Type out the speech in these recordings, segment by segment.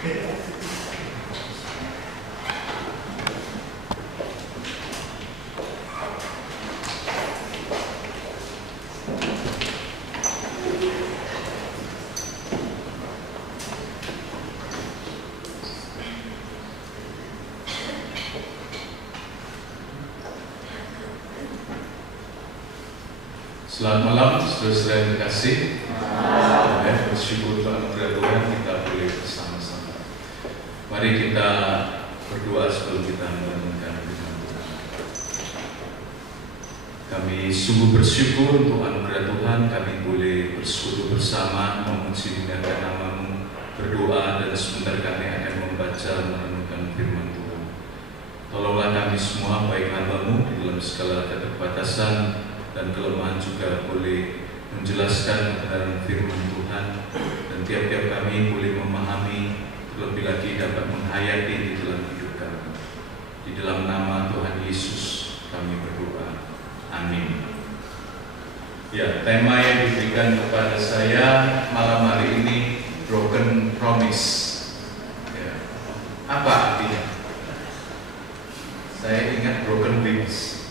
Selamat malam, saudara-saudara yang terkasih. Bersyukur anugerah Tuhan kita boleh bersama-sama. Mari kita berdoa sebelum kita merenungkan firman Tuhan. Kami sungguh bersyukur untuk anugerah Tuhan. Kami boleh bersekutu bersama, memuji muliakan nama-Mu, berdoa, dan sebentar kami akan membaca merenungkan firman Tuhan. Tolonglah kami semua, baik hamba-Mu di dalam segala keterbatasan dan kelemahan juga boleh menjelaskan kebenaran firman Tuhan, dan tiap-tiap kami boleh memahami, terlebih lagi dapat menghayati di dalam hidup kami. Di dalam nama Tuhan Yesus kami berdoa. Amin. Ya, tema yang diberikan kepada saya malam hari ini, broken promise. Ya. Apa artinya? Saya ingat broken wings.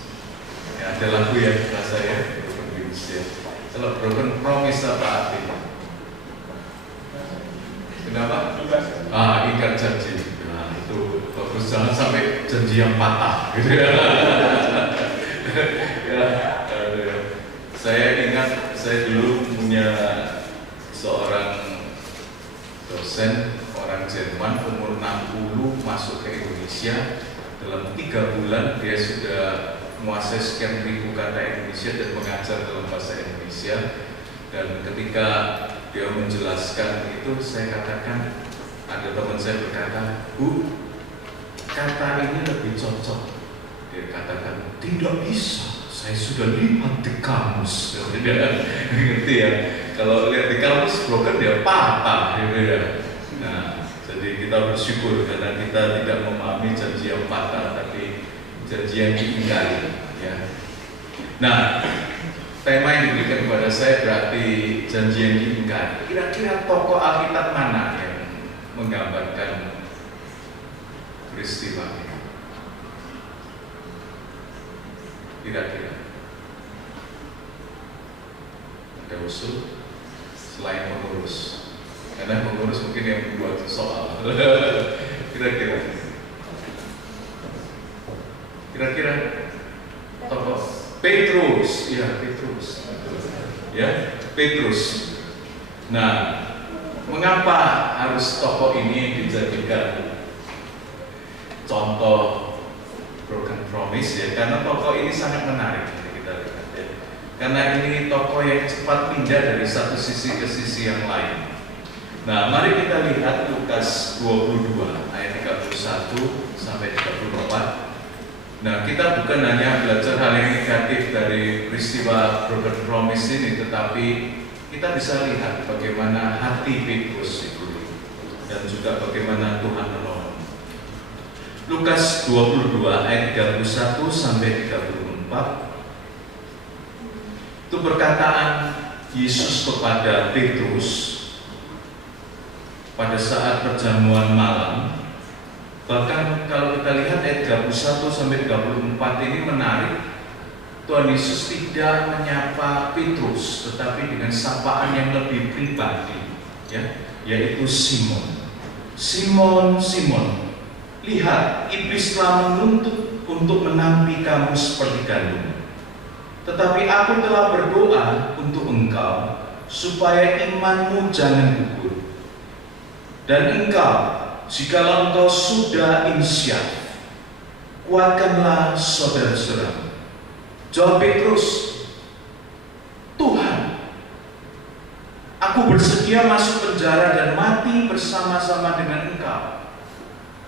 Ya, ada lagu yang bahasa saya broken wings ya. Kalau broken promise apa artinya? Kenapa? Ikat janji. Nah, itu bagus, jangan sampai janji yang patah gitu ya. Saya ingat saya dulu punya seorang dosen orang Jerman umur 60 masuk ke Indonesia. Dalam 3 bulan dia sudah menguasai sekian ribu kata Indonesia dan mengajar dalam bahasa Indonesia. Dan ketika dia menjelaskan itu, saya katakan, ada teman saya berkata, "Bu, kata ini lebih cocok." Dia katakan, "Tidak bisa, saya sudah lihat di kamus." Dia ngerti ya, kalau lihat di kamus broken dia patah gitu ya. Nah, jadi kita bersyukur karena kita tidak memahami janji yang patah, tapi janji yang diingkari ya. Nah, tema yang diberikan kepada saya berarti janji yang diingkari. Kira-kira tokoh Alkitab mana yang menggambarkan peristiwa ini? Kira-kira ada usul selain pengurus? Karena pengurus mungkin yang membuat soal. Kira-kira tokoh Petrus, ya Petrus, ya Petrus. Nah, mengapa harus tokoh ini dijadikan contoh broken promise ya? Karena tokoh ini sangat menarik kita lihat ya. Karena ini tokoh yang cepat pindah dari satu sisi ke sisi yang lain. Nah, mari kita lihat Lukas 22 ayat 31 sampai 34. Nah, kita bukan hanya belajar hal yang negatif dari peristiwa broken promise ini, tetapi kita bisa lihat bagaimana hati Petrus itu dan juga bagaimana Tuhan menolong. Lukas 22 ayat 31 sampai 34. Itu perkataan Yesus kepada Petrus pada saat perjamuan malam. Bahkan kalau kita lihat ayat 31 sampai 34 ini menarik. Tuhan Yesus tidak menyapa Petrus, tetapi dengan sapaan yang lebih pribadi, ya, yaitu Simon. Simon, Simon, lihat, iblis telah menuntut untuk menampi kamu seperti gandum. Tetapi aku telah berdoa untuk engkau supaya imanmu jangan gugur. Dan engkau, jikalau engkau sudah insyaf, kuatkanlah saudara-saudara. Jawab Petrus, "Tuhan, aku bersedia masuk penjara dan mati bersama-sama dengan engkau."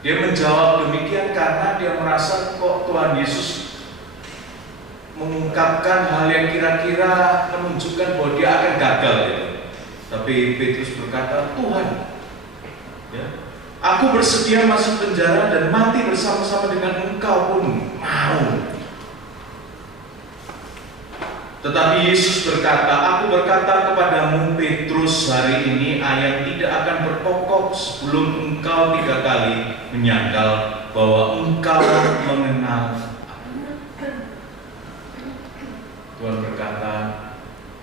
Dia menjawab demikian karena dia merasa kok Tuhan Yesus mengungkapkan hal yang kira-kira menunjukkan bahwa dia akan gagal gitu. Tapi Petrus berkata, "Tuhan, ya, aku bersedia masuk penjara dan mati bersama-sama dengan engkau pun mau." Tetapi Yesus berkata, "Aku berkata kepadamu Petrus, hari ini ayam tidak akan berkokok sebelum engkau 3 kali menyangkal bahwa engkau mengenal aku. Tuhan berkata,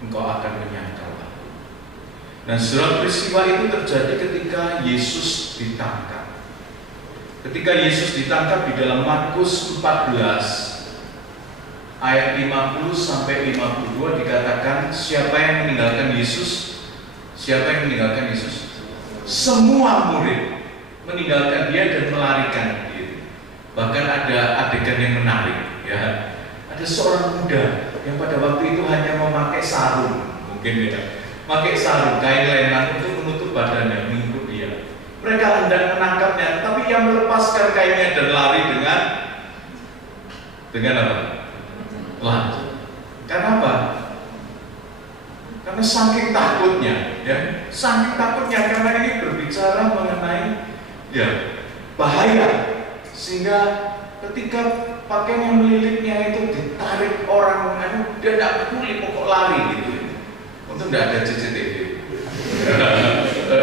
engkau akan menyangkal aku. Dan saudara, peristiwa itu terjadi ketika Yesus ditangkap. Ketika Yesus ditangkap di dalam Markus 14 ayat 50 sampai 52 dikatakan, siapa yang meninggalkan Yesus? Siapa yang meninggalkan Yesus? Semua murid meninggalkan dia dan melarikan diri. Bahkan ada adegan yang menarik, ya. Ada seorang muda yang pada waktu itu hanya memakai sarung, mungkin ya, pakai sarung kain lenan untuk menutup badannya, mengikut dia. Mereka hendak menangkapnya, tapi yang melepaskan kainnya dan lari dengan apa? Lari. Karena apa? Karena saking takutnya, ya, saking takutnya karena ini berbicara mengenai ya bahaya, sehingga ketika pakaian yang melilitnya itu ditarik orang, dia tidak peduli, pokok lari gitu. Untung tidak ada CCTV.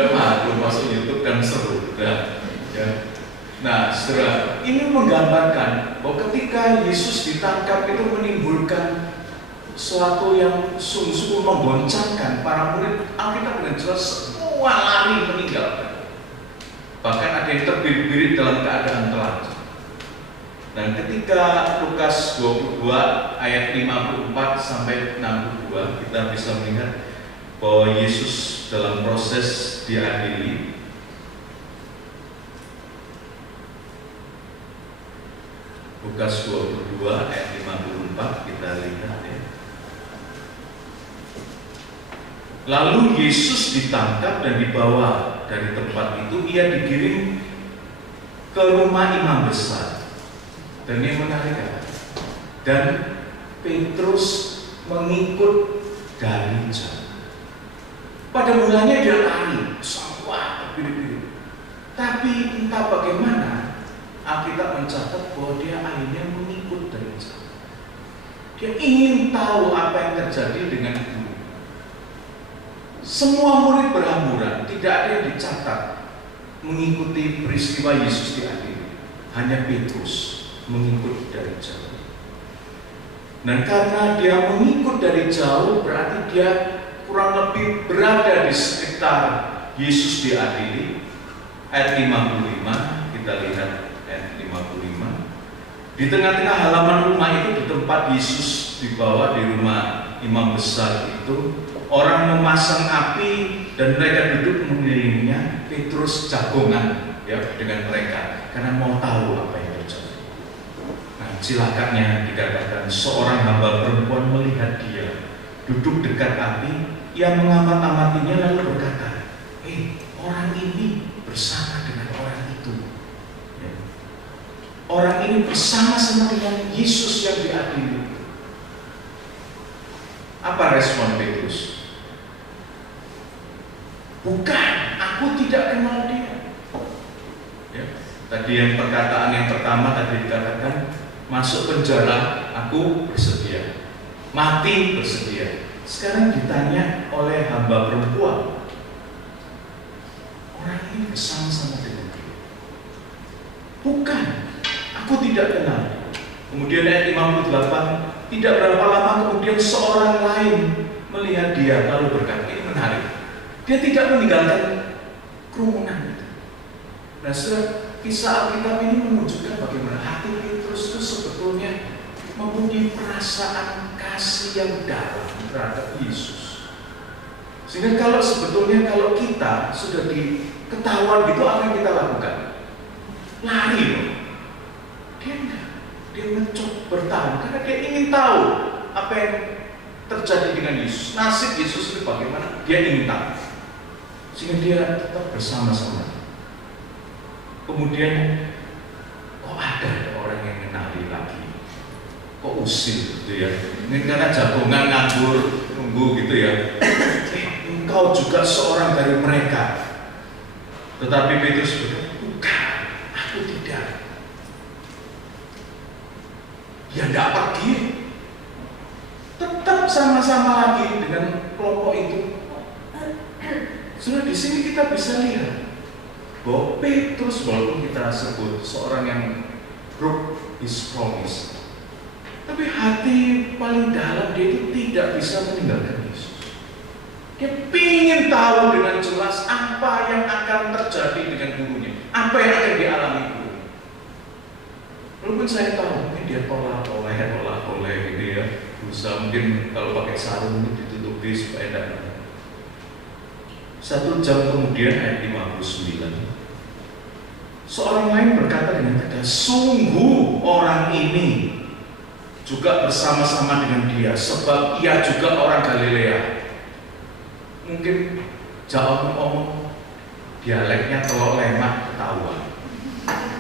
Aku masuk YouTube dan seru, ya. Nah, saudara, ini menggambarkan bahwa ketika Yesus ditangkap itu menimbulkan suatu yang sungguh-sungguh menggoncangkan para murid. Alkitab dengan jelas semua lari meninggalkan. Bahkan ada yang terbirit-birit dalam keadaan telanjang. Dan ketika Lukas 22 ayat 54 sampai 62 kita bisa melihat bahwa Yesus dalam proses diadili. Lukas 22 ayat 54 kita lihat ya. Lalu Yesus ditangkap dan dibawa dari tempat itu, ia dikirim ke rumah imam besar. Dan yang menarik apa? Dan Petrus mengikut dari jauh. Pada mulanya dia lari, semua berdiri. Tapi entah bagaimana Alkitab mencatat bahwa dia akhirnya mengikut dari jauh. Dia ingin tahu apa yang terjadi dengan guru. Semua murid berhamburan, tidak ada yang dicatat mengikuti peristiwa Yesus diadili. Hanya Petrus mengikut dari jauh. Dan karena dia mengikut dari jauh, berarti dia kurang lebih berada di sekitar Yesus diadili. Ayat 55, kita lihat ayat 55. Di tengah-tengah halaman rumah itu, di tempat Yesus dibawa di rumah imam besar itu, orang memasang api dan mereka duduk mengelilinginya. Petrus jagongan ya dengan mereka karena mau tahu apa yang terjadi. Nah, silakannya dikatakan seorang hamba perempuan melihat dia duduk dekat api, ia mengamat-amatinya lalu berkata, orang ini bersama dengan orang itu. Ya. Orang ini bersama-sama dengan Yesus yang diadili. Apa respon Petrus? Bukan, aku tidak kenal dia. Ya. Tadi yang perkataan yang pertama tadi dikatakan, masuk penjara, aku bersedia. Mati bersedia. Sekarang ditanya oleh hamba perempuan, orang ini bersama-sama dengan dia. Bukan, aku tidak kenal. Kemudian ayat 58, tidak berapa lama kemudian seorang lain melihat dia lalu berkata, ini menarik. Dia tidak meninggalkan kerumunan itu. Nah, kisah Alkitab ini menunjukkan bagaimana hati Petrus itu sebetulnya mempunyai perasaan kasih yang dalam terhadap Yesus. Sehingga kalau kita sudah diketahuan gitu, apa yang kita lakukan? Lari loh. Dia enggak. Dia mencoba bertahan karena dia ingin tahu apa yang terjadi dengan Yesus. Nasib Yesus itu bagaimana? Dia ingin tahu. Sehingga dia tetap bersama-sama. Kemudian kok ada orang yang kenali lagi, kok usil gitu ya, ini karena jagongan nganggur nunggu gitu ya. Engkau juga seorang dari mereka. Tetapi Petrus berkata, bukan, aku tidak. Ya tidak pergi, tetap sama-sama lagi dengan kelompok itu. Sudah di sini kita bisa lihat bahwa Petrus walaupun kita sebut seorang yang broke his promise, tapi hati paling dalam dia itu tidak bisa meninggalkan Yesus. Dia ingin tahu dengan jelas apa yang akan terjadi dengan gurunya, apa yang akan dialami gurunya. Walaupun saya tahu mungkin dia tolak oleh gitu ya, berusaha mungkin kalau pakai sarung ditutupi supaya tidak. 1 jam kemudian ayat 59, seorang lain berkata dengan tegas, sungguh orang ini juga bersama-sama dengan dia, sebab ia juga orang Galilea. Mungkin jawab omong dialeknya telok lemak ketahuan,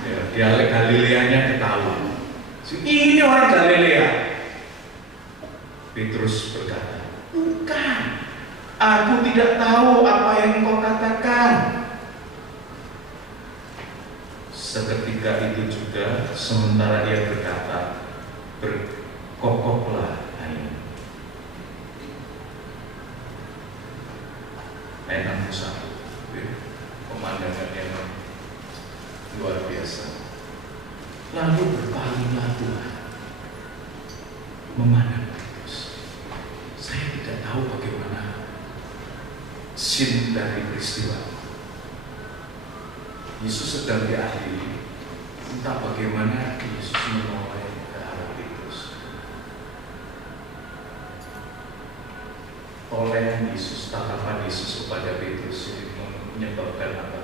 ya, dialek Galileanya ketahuan. Ini orang Galilea. Petrus berkata, bukan, aku tidak tahu apa yang engkau katakan. Seketika itu juga, sementara ia berkata, berkokoklah air. Ayat 61, pemandangan yang luar biasa. Lalu berpalinglah Tuhan memandang Petrus. Saya tidak tahu bagaimana scene dari peristiwa. Yesus sedang diadili, entah bagaimana Yesus menoleh ke arah Petrus. Oleh Yesus, tatapan Yesus kepada Petrus ini menyebabkan apa?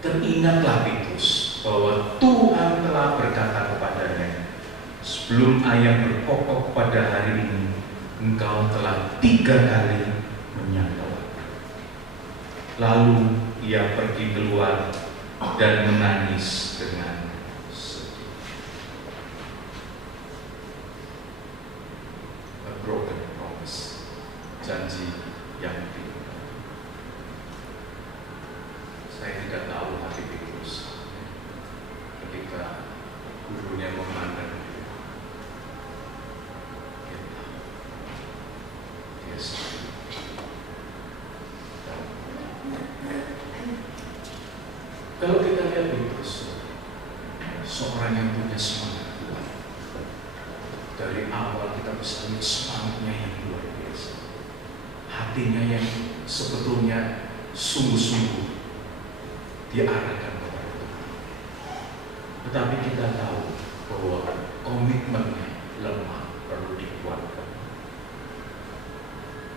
Teringatlah Petrus bahwa Tuhan telah berkata kepadanya, sebelum ayam berkokok pada hari ini, engkau telah 3 kali menyangkal. Lalu ia pergi keluar dan menangis dengan sedih. A broken promise, janji yang diingkar. Saya tidak tahu hati Petrus ketika gurunya memandang dia. Dia tahu, dia sedih. Kalau kita lihat Petrus, seorang yang punya semangat kuat. Dari awal kita bisa lihat semangatnya yang luar biasa, hatinya yang sebetulnya sungguh-sungguh diarahkan kepada Tuhan. Tetapi kita tahu bahwa komitmennya lemah, perlu dikuatkan.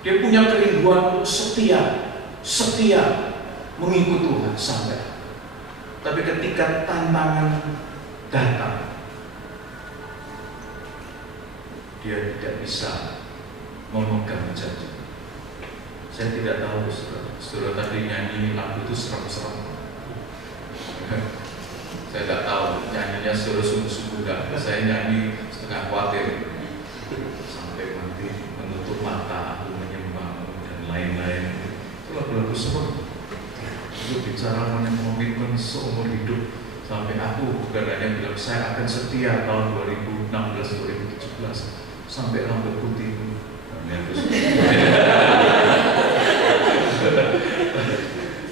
Dia punya kerinduan untuk setia mengikut Tuhan sampai. Tapi ketika tantangan datang, dia tidak bisa memegang janji. Saya tidak tahu, saudara tadi nyanyi lagu itu serem-serem. Saya tidak tahu nyanyinya saudara sungguh-sungguh enggak. Saya nyanyi setengah khawatir, sampai nanti menutup mata, aku menyembah dan lain-lain. Itu lagu-lagu serem. Itu bicara mengenai komitmen seumur hidup. Sampai aku bukan hanya bilang saya akan setia tahun 2016-2017 sampai rambut putih.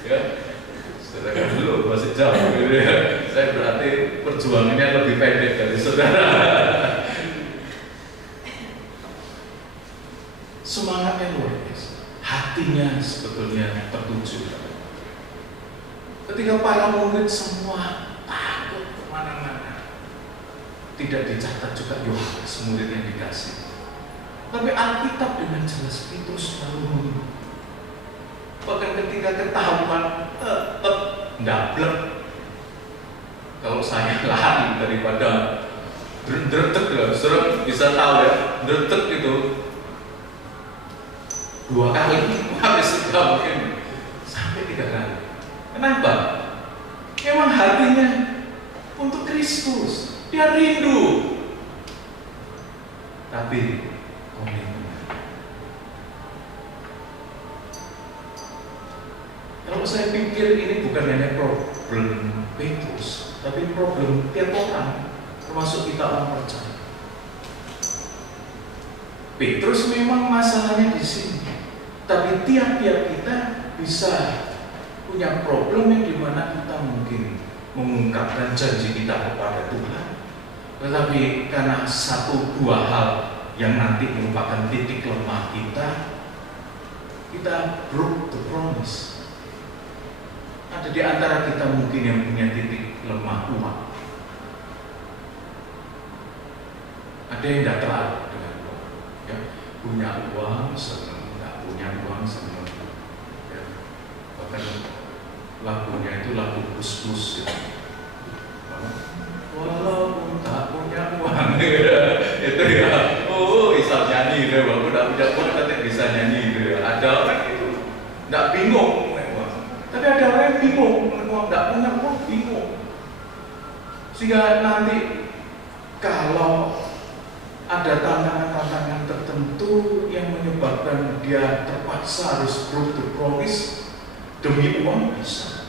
Ya, saudara dulu masih jauh gitu ya. Saya berarti perjuangannya lebih pendek dari saudara. Semangatnya luar biasa, hatinya sebetulnya tertuju. Ketika para murid semua takut kemana-mana, tidak dicatat juga Yohanes murid yang dikasih. Tapi Alkitab dengan jelas Petrus selalu menunggu. Bahkan ketika ketahuan tetap ndablek. Kalau saya lari daripada dretek ya, saudara bisa tahu ya, dretek itu 2 kali, habis itu mungkin sampai 3 kali. Kenapa? Memang hatinya untuk Kristus, dia rindu. Tapi komitmen. Kalau saya pikir ini bukan hanya problem Petrus, tapi problem tiap orang, termasuk kita orang percaya. Petrus memang masalahnya di sini, tapi tiap-tiap kita bisa punya problem yang dimana kita mungkin mengungkapkan janji kita kepada Tuhan, tetapi karena satu dua hal yang nanti merupakan titik lemah kita broke the promise. Ada di antara kita mungkin yang punya titik lemah uang. Ada yang tidak terlalu dengan uang, ya. Punya uang senang, nggak punya uang senang, ya. Bahkan lagunya itu lagu plus-plus, ya. Walaupun tak punya uang, itu ya. Oh, bisa nyanyi deh, walaupun tidak punya uang tapi bisa nyanyi, ya. Ada orang itu tidak bingung, tapi ada orang yang bingung, uang tidak punya uang bingung, sehingga nanti kalau ada tantangan-tantangan tertentu yang menyebabkan dia terpaksa harus broke the promise demi uang bisa.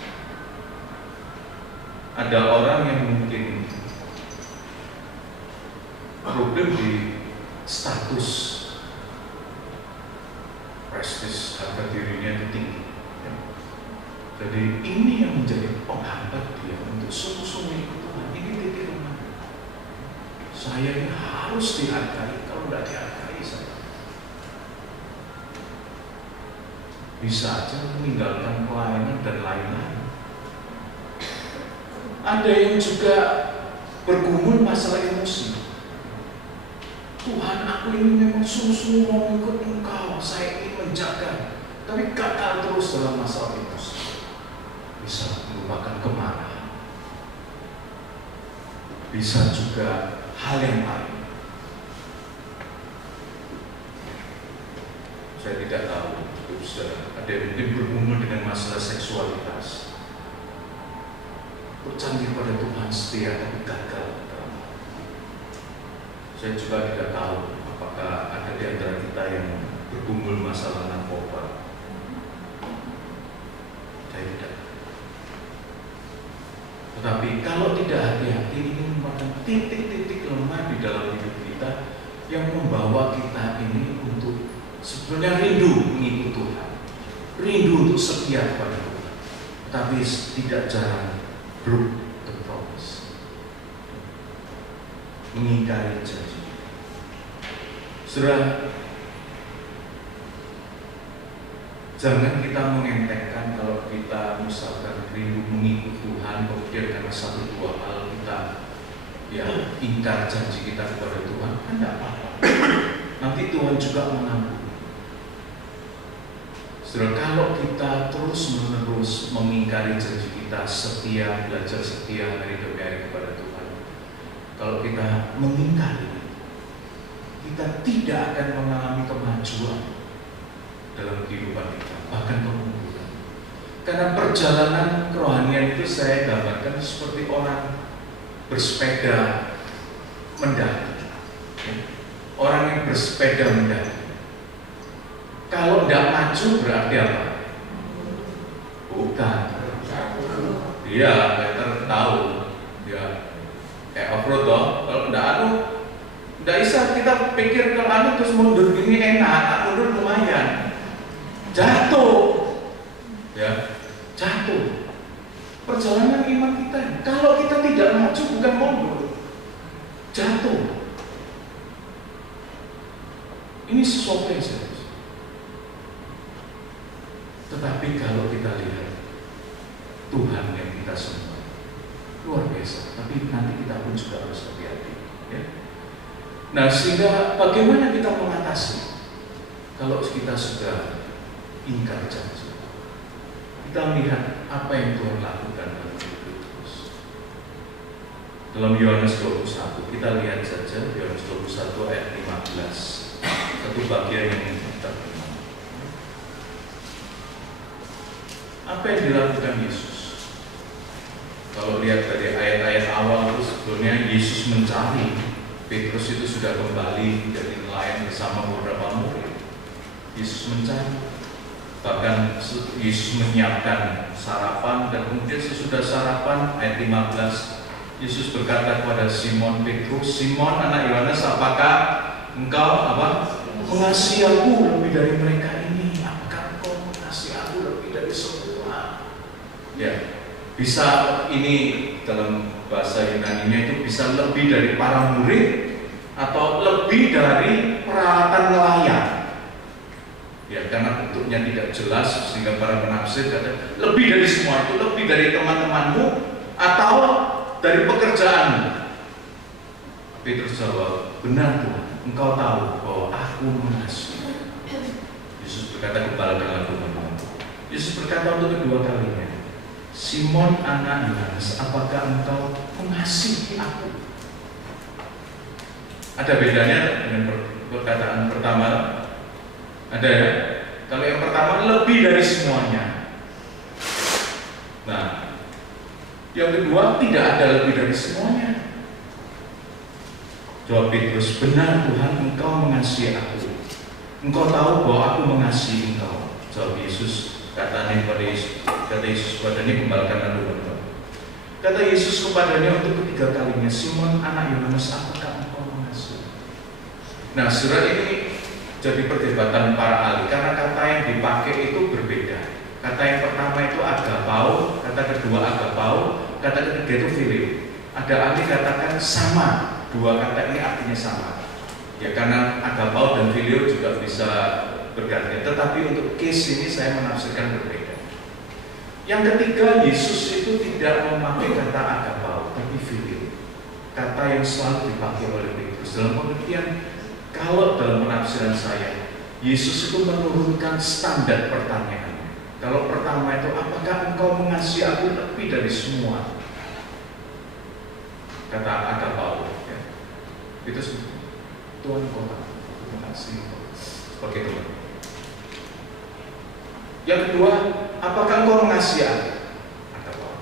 Ada orang yang mungkin problem di status, prestis, harga dirinya itu tinggi. Jadi ini yang menjadi penghambat dia untuk sungguh-sungguh ikut Tuhan. Ini titik lemah. Saya ini harus dihargai, kalau tidak dihargai saya bisa aja meninggalkan pelayanan dan lain-lain. Ada yang juga bergumul masalah emosi. Tuhan, aku ini memang sungguh-sungguh mau ikut Engkau, saya ingin menjaga, tapi gagal terus dalam masalah emosi. Bisa merupakan kemarahan, bisa juga hal yang lain. Saya tidak tahu, ada yang mungkin bergumul dengan masalah seksualitas, berjanji pada Tuhan setia tapi gagal. Saya juga tidak tahu apakah ada di antara kita yang bergumul masalah narkoba. Saya tidak. Tetapi kalau tidak hati-hati, ini merupakan titik-titik lemah di dalam hidup kita yang membawa kita ini untuk sebenarnya rindu mengikut Tuhan, rindu untuk setia kepada Tuhan, tapi tidak jarang broke the promise, mengingkari janji. Saudara, jangan kita mengentengkan kalau kita misalkan rindu mengikut Tuhan, kemudian karena satu dua hal kita ya ingkar janji kita kepada Tuhan, kan tidak apa-apa. Nanti Tuhan juga mengampuni. Saudara, kalau kita terus-menerus mengingkari janji kita, setia, belajar setia hari demi hari kepada Tuhan, kalau kita mengingkari, kita tidak akan mengalami kemajuan dalam kehidupan kita, bahkan kemunduran. Karena perjalanan kerohanian itu saya gambarkan seperti orang bersepeda mendaki. Orang yang bersepeda mendaki, kalau tidak maju berarti apa? Bukan. Dia better tahu. Ya, kayak off-road toh. Kalau tidak bisa kita pikir kalau terus mundur ini enak, mundur lumayan. Jatuh, ya, jatuh. Perjalanan iman kita, kalau kita tidak maju bukan mundur, jatuh. Ini sesuatu yang serius. Tetapi kalau kita lihat Tuhan yang kita sembah luar biasa, tapi nanti kita pun juga harus hati-hati, ya. Nah, sehingga bagaimana kita mengatasi kalau kita sudah ingkar janji? Kita melihat apa yang Tuhan lakukan dalam hidup Petrus. Dalam Yohanes 21, kita lihat saja Yohanes 21 ayat 15, satu bagian yang terkenal. Apa yang dilakukan Yesus? Kalau lihat dari ayat-ayat awal itu sebetulnya Yesus mencari. Petrus itu sudah kembali jadi nelayan bersama beberapa murid. Yesus mencari, bahkan Yesus menyiapkan sarapan, dan kemudian sesudah sarapan ayat 15 Yesus berkata kepada Simon Petrus, Simon anak Yohanes, apakah engkau mengasihi aku lebih dari mereka ini? Apakah engkau mengasihi aku lebih dari semua Ya, bisa ini dalam bahasa Yunani-nya itu bisa lebih dari para murid atau lebih dari peralatan nelayan. Ya, karena bentuknya tidak jelas sehingga para penafsir kata lebih dari semua itu, lebih dari teman-temanmu atau dari pekerjaanmu. Petrus jawab, benar Tuhan, Engkau tahu bahwa aku mengasihi. Yesus berkata kepada aku, Yesus berkata untuk kedua kalinya, Simon anak Yohanes, apakah engkau mengasihi aku? Ada bedanya dengan perkataan pertama? Ada ya? Kalau yang pertama lebih dari semuanya. Nah, yang kedua tidak ada lebih dari semuanya. Jawab Petrus, benar Tuhan, engkau mengasihi aku. Engkau tahu bahwa aku mengasihi engkau. Jawab Yesus, kata Yesus kepadanya, kembalikan lalu engkau. Kata Yesus kepadanya untuk ketiga kalinya, Simon anak Yohanes, apakah engkau mengasihi? Nah, surat ini jadi perdebatan para ahli karena kata yang dipakai itu berbeda. Kata yang pertama itu agapao, kata kedua agapao, kata ketiga itu filio. Ada ahli katakan sama, dua kata ini artinya sama. Ya, karena agapao dan filio juga bisa berganti. Tetapi untuk case ini saya menafsirkan berbeda. Yang ketiga, Yesus itu tidak memakai kata agapao, tapi filio. Kata yang selalu dipakai oleh Petrus. Dalam pengertian, kalau dalam penafsiran saya, Yesus itu menurunkan standar pertanyaan. Kalau pertama itu, apakah engkau mengasihi aku lebih dari semua? Kata agapao, ya. Itu Tuhan kota, mengasihi engkau sebagai Tuhan. Yang kedua, apakah engkau mengasihi aku? Agapao.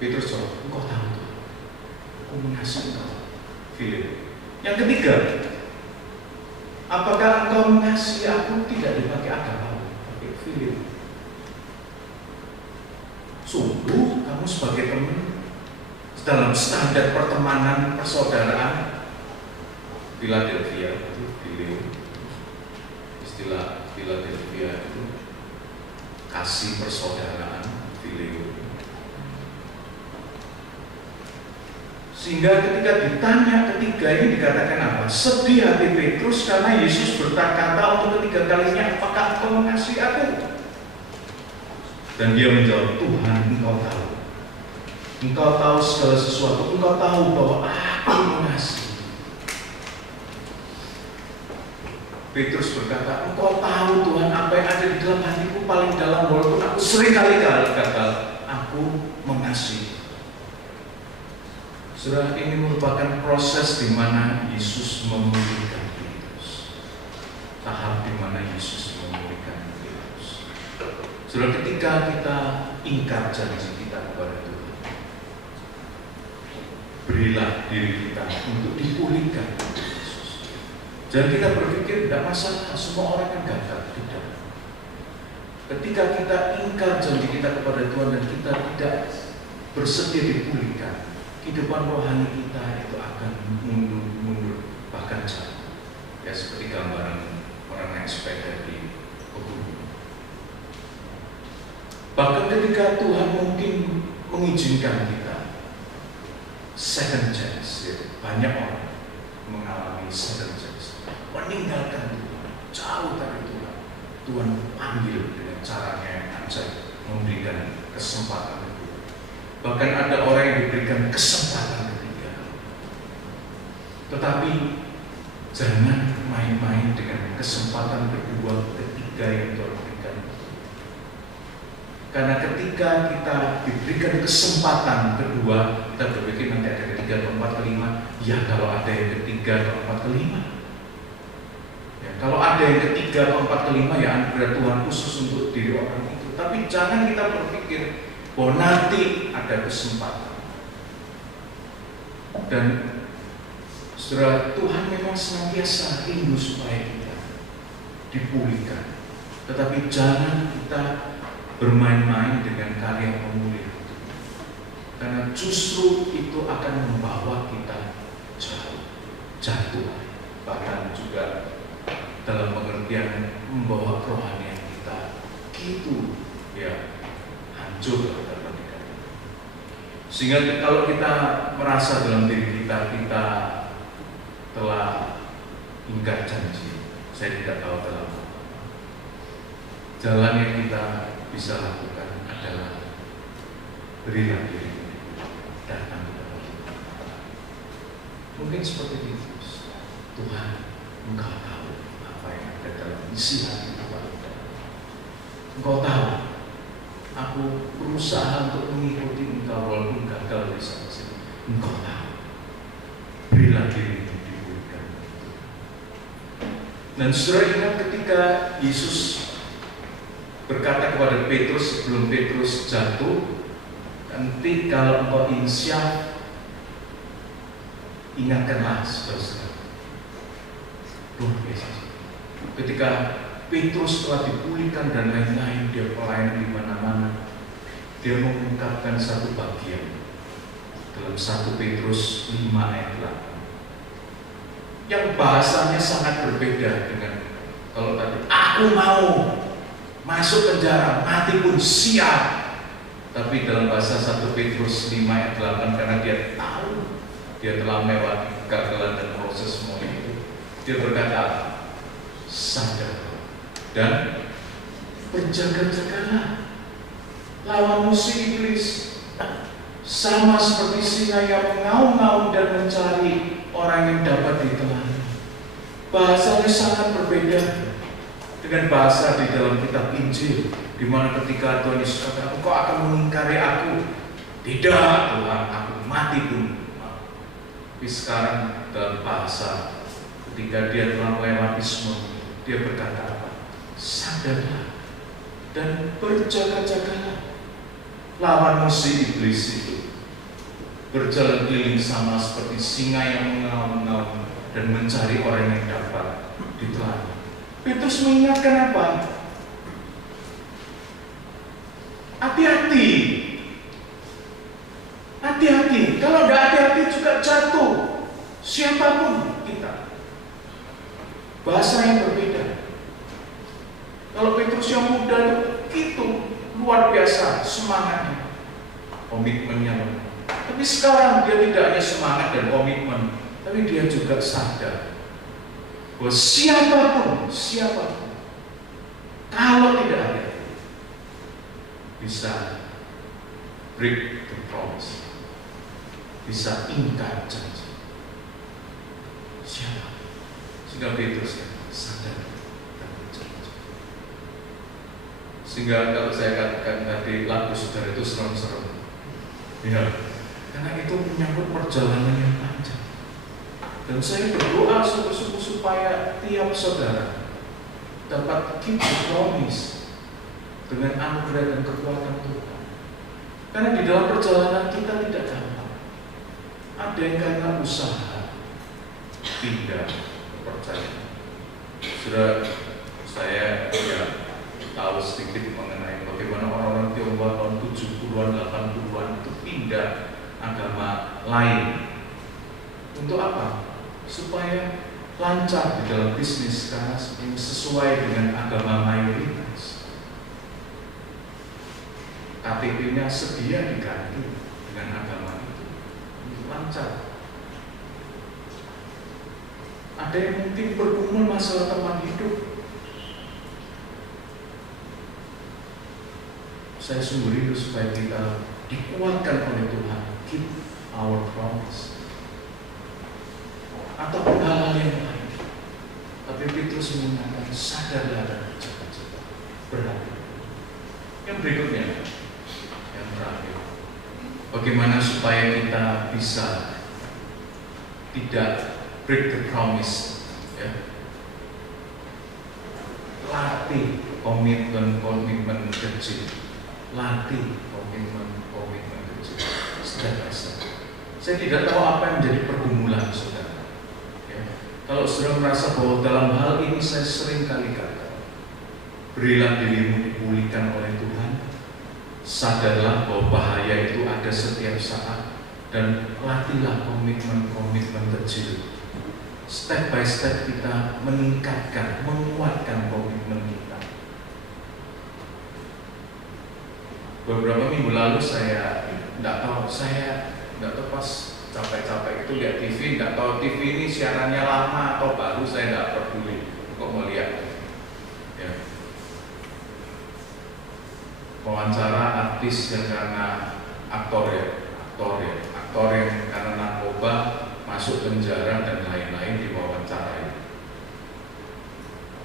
Petrus jawab, engkau tahu Tuhan, aku mengasihi engkau. Filio. Yang ketiga, apakah engkau mengasihi aku? Tidak dipakai agapao, pakai filio. Sungguh kamu sebagai teman dalam standar pertemanan persaudaraan Philadelphia itu filio. Istilah Philadelphia itu kasih persaudaraan, filio. Sehingga ketika ditanya ketiga ini dikatakan apa? Sedih hati Petrus karena Yesus berkata untuk ketiga kalinya, apakah engkau mengasihi aku? Dan dia menjawab, Tuhan, engkau tahu. Engkau tahu segala sesuatu. Engkau tahu bahwa aku mengasihi. Petrus berkata, engkau tahu Tuhan apa yang ada di dalam hatiku paling dalam, walaupun aku sering kali gagal, aku mengasihi. Saudara, ini merupakan proses di mana Yesus memulihkan Petrus. Tahap di mana Yesus memulihkan Petrus. Saudara, ketika kita ingkar janji kita kepada Tuhan, berilah diri kita untuk dipulihkan Yesus. Jangan kita berpikir tidak masalah, semua orang kan gagal. Tidak. Ketika kita ingkar janji kita kepada Tuhan dan kita tidak bersedia dipulihkan, kehidupan rohani kita itu akan mundur, bahkan jatuh. Ya, seperti gambaran orang naik sepeda di pegunungan. Bahkan ketika Tuhan mungkin mengizinkan kita second chance, ya, banyak orang mengalami second chance, meninggalkan Tuhan, jauh dari Tuhan. Tuhan panggil dengan caranya yang ajaib, memberikan kesempatan. Bahkan ada orang yang diberikan kesempatan ketiga. Tetapi jangan main-main dengan kesempatan kedua, ketiga yang Tuhan berikan. Karena ketika kita diberikan kesempatan kedua, kita berpikir nanti ada ketiga, keempat, kelima. Ya, kalau ada yang ketiga, keempat, kelima. Ya, kalau ada yang ketiga, keempat, kelima, ya anugerah Tuhan khusus untuk diri orang itu. Tapi jangan kita berpikir bahwa nanti ada kesempatan. Dan saudara, Tuhan memang senantiasa rindu supaya kita dipulihkan. Tetapi jangan kita bermain-main dengan karya pemulihan itu. Karena justru itu akan membawa kita jatuh. Bahkan juga dalam pengertian membawa kerohanian kita begitu ya hancur dalam diri. Sehingga kalau kita merasa dalam diri kita telah ingkar janji, saya tidak tahu dalam apa. Jalan yang kita bisa lakukan adalah berilah diri datang kepada Tuhan. Mungkin seperti itu. Tuhan, Engkau tahu apa yang ada dalam isi hati Tuhan. Engkau tahu aku berusaha untuk mengikuti Engkau walaupun gagal di sana sini. Engkau tahu. Berilah diri diberikan. Dan saudara ingat ketika Yesus berkata kepada Petrus sebelum Petrus jatuh, nanti kalau engkau ingin siap, ingatkanlah saudara-saudara. Luar biasa. Ketika Petrus telah dipulihkan dan lain-lain, dia pelayan di mana-mana, dia mengungkapkan satu bagian dalam 1 Petrus 5 ayat 8 yang bahasanya sangat berbeda dengan kalau tadi aku mau masuk penjara, mati pun siap. Tapi dalam bahasa 1 Petrus 5 ayat 8, karena dia tahu dia telah melewati kegagalan dan proses semua itu, dia berkata, sadar dan berjaga-jagalah, lawan musuh iblis, sama seperti singa yang mengaum-ngaum dan mencari orang yang dapat ditelan. Bahasanya sangat berbeda dengan bahasa di dalam kitab Injil, di mana ketika Tuhan Yesus kata, "Engkau akan mengingkari aku." Tidak, Tuhan, aku mati pun. Tapi sekarang dalam bahasa, ketika dia telah melewati semua, dia berkata apa? Sadarlah dan berjaga-jagalah, lawan musuh iblis itu berjalan keliling sama seperti singa yang mengaum-ngaum dan mencari orang yang dapat ditelan. Petrus mengingatkan apa? Hati-hati. Hati-hati. Kalau tidak hati-hati juga jatuh. Siapapun kita. Bahasa yang berbeda. Kalau Petrus yang muda itu luar biasa semangatnya, komitmennya. Tapi sekarang dia tidak hanya semangat dan komitmen, tapi dia juga sadar bahwa siapapun kalau tidak ada bisa break the promise, bisa ingkar janji. Siapa? Sehingga Petrus sadar dan berjanji. Sehingga kalau saya katakan tadi lagu saudara itu serem-serem, ya, karena itu menyangkut perjalanan yang panjang. Dan saya berdoa sungguh-sungguh supaya tiap saudara dapat keep the promise dengan anugerah dan kekuatan Tuhan. Karena di dalam perjalanan kita tidak gampang. Ada yang karena usaha pindah kepercayaan. Sudah saya tahu sedikit mengenai bagaimana orang-orang Tionghoa tahun 70-an, 80-an itu pindah agama lain. Untuk apa? Supaya lancar di dalam bisnis karena sesuai dengan agama mayoritas. KTP-nya sedia diganti dengan agama itu, lancar. Ada yang mungkin bergumul masalah teman hidup. Saya sungguh rindu supaya kita dikuatkan oleh Tuhan, keep our promise. Ataupun hal-hal yang lain. Tapi Petrus mengatakan sadarlah dan berjaga-jaga, berhati. Yang berikutnya, yang terakhir, bagaimana supaya kita bisa tidak break the promise, ya? Latih komitmen kecil, latih komitmen kecil, step by step. Saya tidak tahu apa yang menjadi pergumulan saudara. Kalau saudara merasa bahwa dalam hal ini saya sering kali kata, berilah dirimu dipulihkan oleh Tuhan, sadarlah bahwa bahaya itu ada setiap saat, dan latihlah komitmen kecil. Step by step kita meningkatkan, menguatkan komitmen kita. Beberapa minggu lalu saya nggak tahu pas capek-capek itu lihat TV, nggak tahu TV ini siarannya lama atau baru, saya nggak peduli kok melihat ya. Wawancara artis yang karena aktor yang karena narkoba masuk penjara dan lain-lain diwawancarai.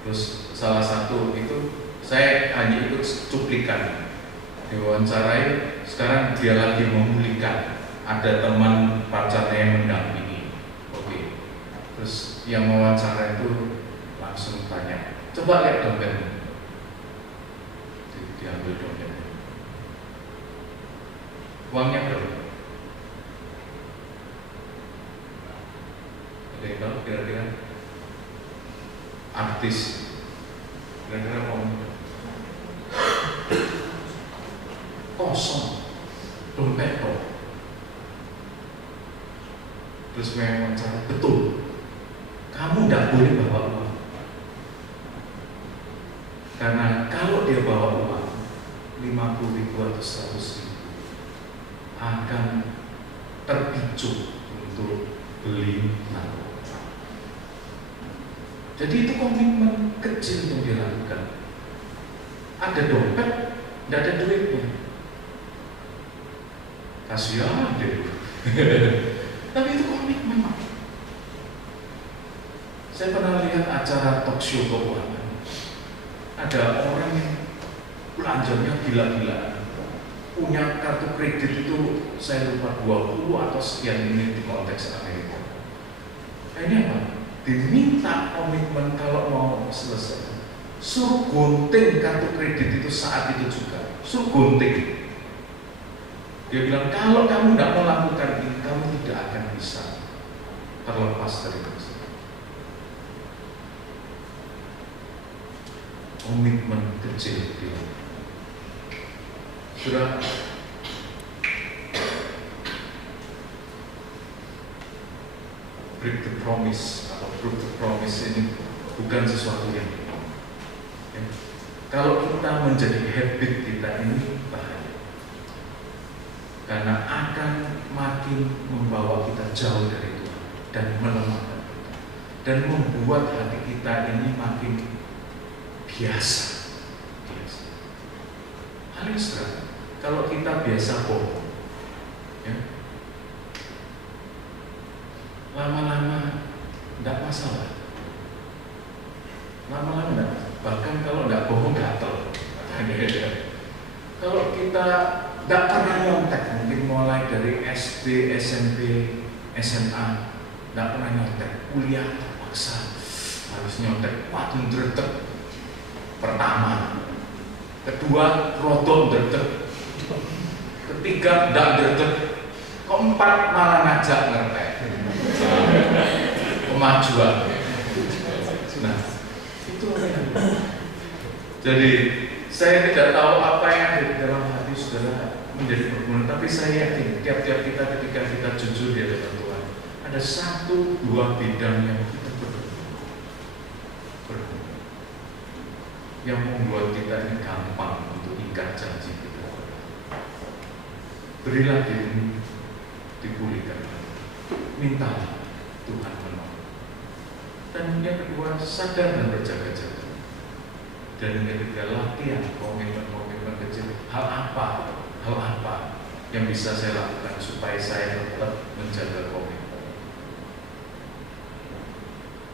Terus salah satu itu saya hanya ikut cuplikan, diwawancarai. Sekarang dia lagi memulihkan, ada teman pacarnya yang mendampingi. Oke. Terus yang wawancara itu langsung tanya, coba lihat dompetnya. Diambil dompetnya. Uangnya berapa? Ada yang tahu kira-kira? Artis kira-kira uangnya kosong, dompet kok. Terus wawancara, betul, kamu tidak boleh bawa uang, karena kalau dia bawa uang 50.000 atau 100.000 akan terpicu untuk beli narkoba. Jadi itu komitmen kecil yang dia lakukan. Ada dompet, tidak ada duitnya, kasihan deh. Tapi itu komitmen. Saya pernah lihat acara talk show keuangan. Ada orang yang belanjanya gila-gilaan, punya kartu kredit itu saya lupa 20 atau sekian ini di konteks Amerika. Ini apa? Diminta komitmen kalau mau selesai, suruh gunting kartu kredit itu saat itu juga, suruh gunting. Dia bilang kalau kamu tidak mau lakukan ini, kamu tidak akan bisa terlepas dari itu. Komitmen kecil dia. Sudah break the promise atau prove the promise ini bukan sesuatu yang ya. Kalau kita menjadi habit kita ini bahaya, karena akan makin membawa kita jauh dari Tuhan dan melemahkan kita dan membuat hati kita ini makin biasa. Alias kalau kita biasa bohong, ya, lama-lama tidak masalah. Lama-lama tidak. Bahkan kalau tidak bohong gatel. Kalau kita tidak pernah nyontek, mungkin mulai dari SD, SMP, SMA, tidak pernah nyontek, kuliah terpaksa harus nyontek, waduh dretek. Pertama, kedua rodok dretek, ketiga tidak dretek, keempat malah ngajak ngertek. Kemajuan. Nah, itu jadi saya tidak tahu apa yang ada di dalam hati saudara menjadi berguna, tapi saya yakin tiap-tiap kita ketika kita jujur di hadapan Tuhan, ada 1-2 bidang yang kita berguna, yang membuat kita ini gampang untuk ingkar janji kita. Berilah diri dipulihkan, mintalah Tuhan menolong. Dan yang kedua, sadar dan berjaga-jaga. Dan yang ketiga, latihan komitmen-komitmen kecil. Hal apa yang bisa saya lakukan supaya saya tetap menjaga komitmen.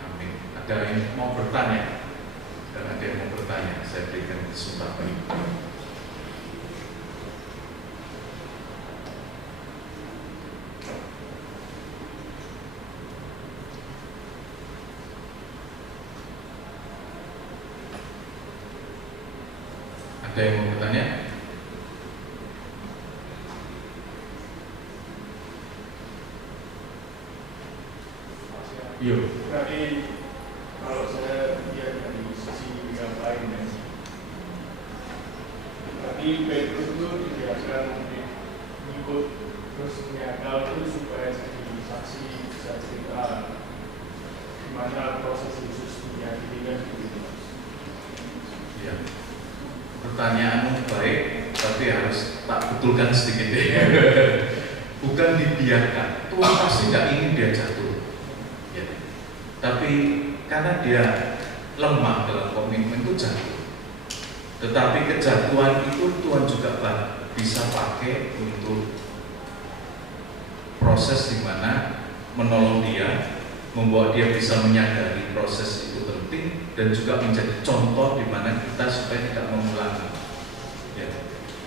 Amin. Ada yang mau bertanya? Dan ada yang mau bertanya, saya berikan kesempatan. Ada yang mau bertanya? Yuk. Berarti kalau saya lihat dari sisi yang lain ya, berarti Petrus itu dibiarkan mengikut terus menyangkal itu supaya jadi saksi, bisa cerita gimana proses Yesus menyakiti kan gitu. Ya. Pertanyaanmu baik, tapi harus tak betulkan sedikit ya. Bukan dibiarkan. Tuhan pasti nggak ingin dia jatuh, ya. Tapi karena dia lemah dalam komitmen itu jatuh. Tetapi kejatuhan itu Tuhan juga bisa pakai untuk proses di mana menolong dia, membawa dia bisa menyadari proses itu penting dan juga menjadi contoh di mana kita supaya tidak mengulangi. Ya.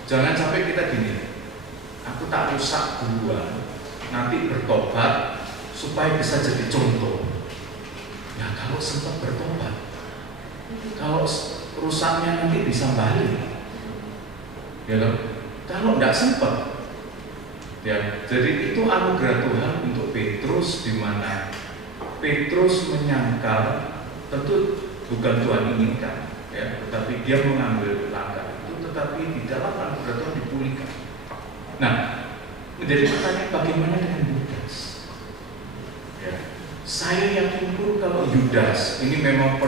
Jangan sampai kita gini, aku tak rusak duluan, nanti bertobat supaya bisa jadi contoh. Ya kalau sempat bertobat, kalau rusaknya nanti bisa balik, ya kan? Kalau tidak sempat, ya. Jadi itu anugerah Tuhan untuk Petrus, di mana Petrus menyangkal, tentu bukan Tuhan inginkan, ya, tetapi dia mengambil langkah itu, tetapi di dalam anugerah Tuhan dipulihkan. Nah, menjadi pertanyaan bagaimana dengan Yudas? Ya. Saya yakin pun kalau Yudas ini memang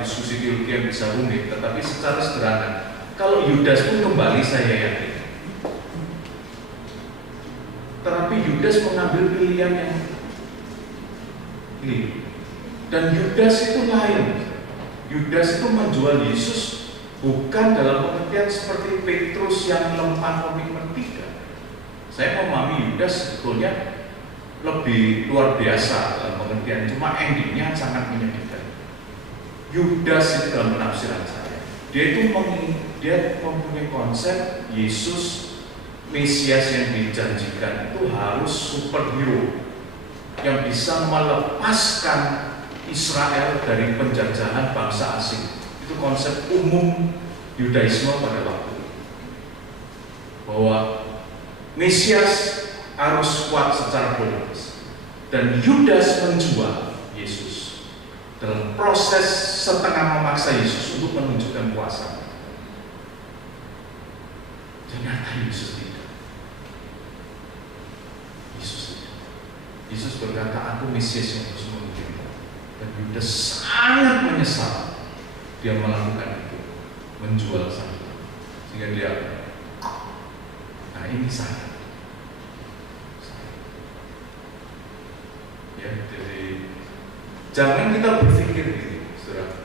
diskusi teologi yang bisa rumit, tetapi secara sederhana, kalau Yudas pun kembali saya yakin. Tetapi Yudas mengambil pilihan yang ini, dan Yudas itu lain. Yudas itu menjual Yesus bukan dalam pengertian seperti Petrus yang lemah komitmen tidak. Saya memahami Yudas sebetulnya lebih luar biasa dalam pengertian, cuma endingnya sangat menyedihkan. Yudas itu dalam penafsiran saya, dia mempunyai konsep Yesus Mesias yang dijanjikan itu harus superhero yang bisa melepaskan Israel dari penjajahan bangsa asing. Itu konsep umum Yudaisme pada waktu itu, bahwa Mesias harus kuat secara politis, dan Yudas menjual Yesus dalam proses setengah memaksa Yesus untuk menunjukkan kuasa. Ternyata Yesus tidak. Yesus berkata, aku Mesias yang harus menunjukkan. Dan Yudas sangat menyesal dia melakukan itu, menjual sang Tuhan. Sehingga dia, nah ini saya. Ya, jadi jangan kita berpikir gitu, saudara.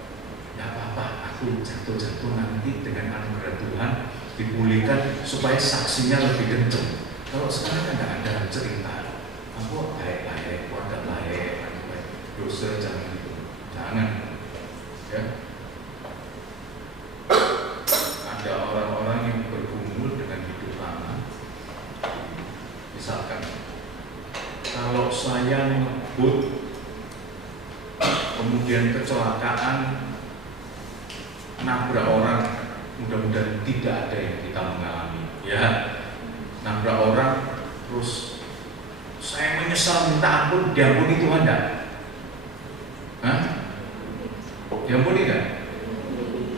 Ya apa-apa, aku jatuh-jatuh nanti dengan anugerah Tuhan dipulihkan supaya saksinya lebih kencang. Kalau sekarang kan nggak ada cerita, aku baik-baik, keluarga baik, dosa jangan gitu, jangan. Ya. Ada orang-orang yang bergumul dengan hidup lama, misalkan, kalau saya ngebut, kemudian kecelakaan, nabrak orang, mudah-mudahan tidak ada yang kita mengalami, ya. Nabrak orang, terus saya menyesal minta ampun, diampuni Tuhan enggak? Hah? Diampuni enggak?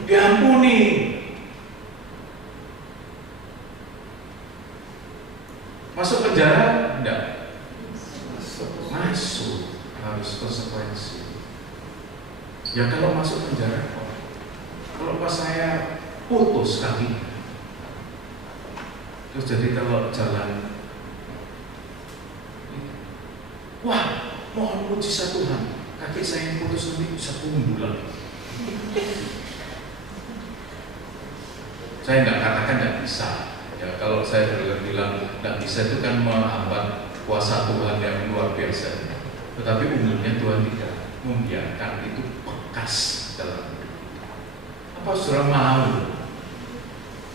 Diampuni. Masuk penjara enggak? Masuk, harus konsekuensi. Ya kalau masuk penjara, kalau pas saya putus kaki, terus jadi kalau jalan, wah, mohon mujizat Tuhan, kaki saya yang putus nanti bisa tumbuh lagi. Saya nggak katakan nggak bisa. Ya, kalau saya bilang nggak bisa itu kan menghambat kuasa Tuhan yang luar biasa. Tetapi umumnya Tuhan tidak membiarkan itu bekas dalam hidup. Apa saudara mau?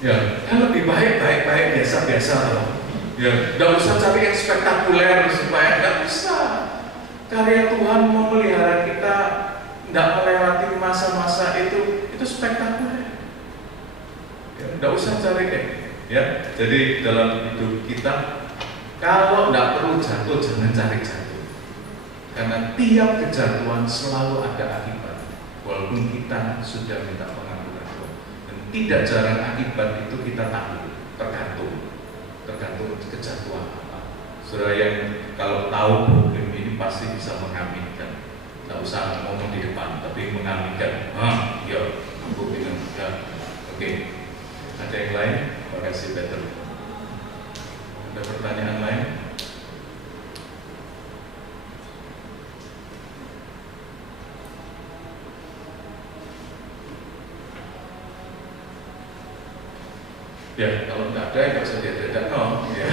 Ya, kan lebih baik biasa-biasa loh. Ya, nggak usah cari yang spektakuler supaya nggak bisa. Karya Tuhan memelihara kita, nggak melewati masa-masa itu spektakuler. Ya, nggak usah cari deh. Ya, jadi dalam hidup kita, kalau nggak perlu jatuh, jangan cari jatuh. Karena tiap kejatuhan selalu ada akibat. Walaupun kita sudah minta pengampunan Tuhan, dan tidak jarang akibat itu kita tanggung, tergantung kejatuhan apa. Saudara yang kalau tahu problem ini pasti bisa mengaminkan. Tidak usah ngomong di depan, tapi mengaminkan. Ya, aku bilang ya, oke. Ya, kalau nggak ada, nggak usah diadakan, no. Ya.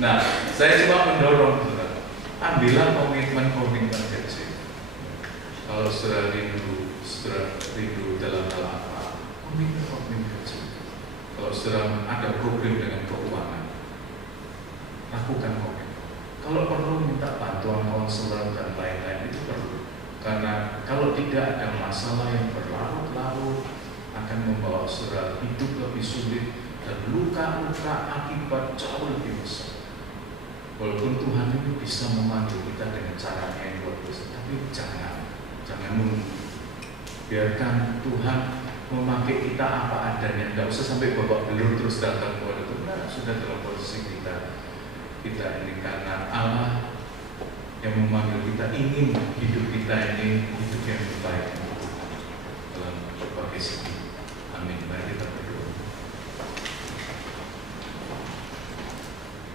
Nah, saya cuma mendorong, saudara, ambillah komitmen kecil. Kalau saudara rindu dalam hal apa, komitmen kecil. Kalau saudara ada problem dengan keuangan, lakukan komitmen. Kalau perlu minta bantuan konselor dan lain-lain, itu perlu. Karena kalau tidak ada masalah yang berlarut-larut akan membawa saudara hidup lebih sulit dan luka-luka akibat jauh lebih besar. Walaupun Tuhan itu bisa memandu kita dengan caranya yang luar biasa, tapi jangan menunggu. Biarkan Tuhan memakai kita apa adanya. Tidak usah sampai babak belur terus datang kepada Tuhan. Nah, sudah dalam posisi kita ini karena Allah yang memanggil kita ingin hidup kita ini hidup yang terbaik dalam berbagai segi. Amin. Mari kita berdoa.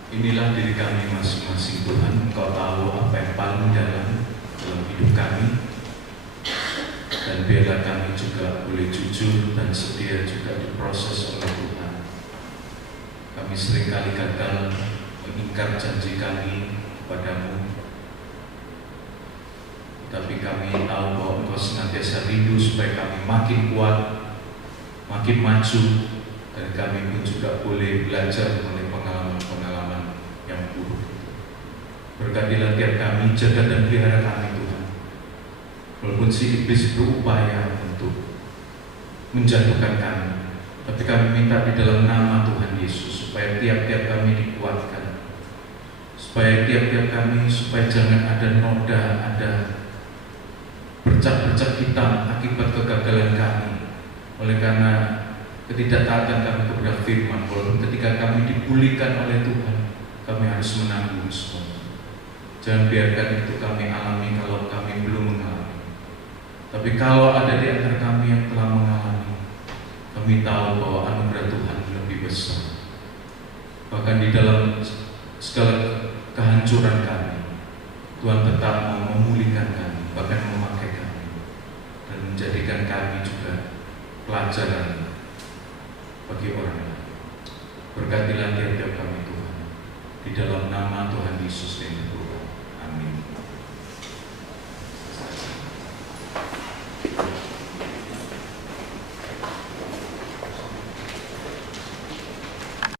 Inilah diri kami masing-masing Tuhan. Engkau tahu apa yang paling dalam hidup kami, dan biarlah kami juga boleh jujur dan setia juga diproses oleh Tuhan. Kami seringkali gagal mengingkar janji kami kepadamu, tapi kami tahu bahwa Engkau senantiasa rindu supaya kami makin kuat, makin maju, dan kami pun juga boleh belajar oleh pengalaman-pengalaman yang buruk. Berkatilah tiap kami, jaga dan pelihara kami Tuhan. Walaupun si iblis berupaya untuk menjatuhkan kami, tapi kami minta di dalam nama Tuhan Yesus supaya tiap-tiap kami dikuatkan, supaya tiap-tiap kami, supaya jangan ada noda, ada bercak-bercak hitam akibat kegagalan kami oleh karena ketidaktaatan kami kepada firman. Walaupun ketika kami dipulihkan oleh Tuhan, kami harus menanggung semua. Jangan biarkan itu kami alami kalau kami belum mengalami. Tapi kalau ada di antara kami yang telah mengalami, kami tahu bahwa anugerah Tuhan lebih besar. Bahkan di dalam segala kehancuran kami, Tuhan tetap mau memulihkan kami, bahkan memakai kami, dan menjadikan kami juga pelajaran bagi orang lain. Berkatilah tiap-tiap kami Tuhan, di dalam nama Tuhan Yesus yang berdoa. Amin.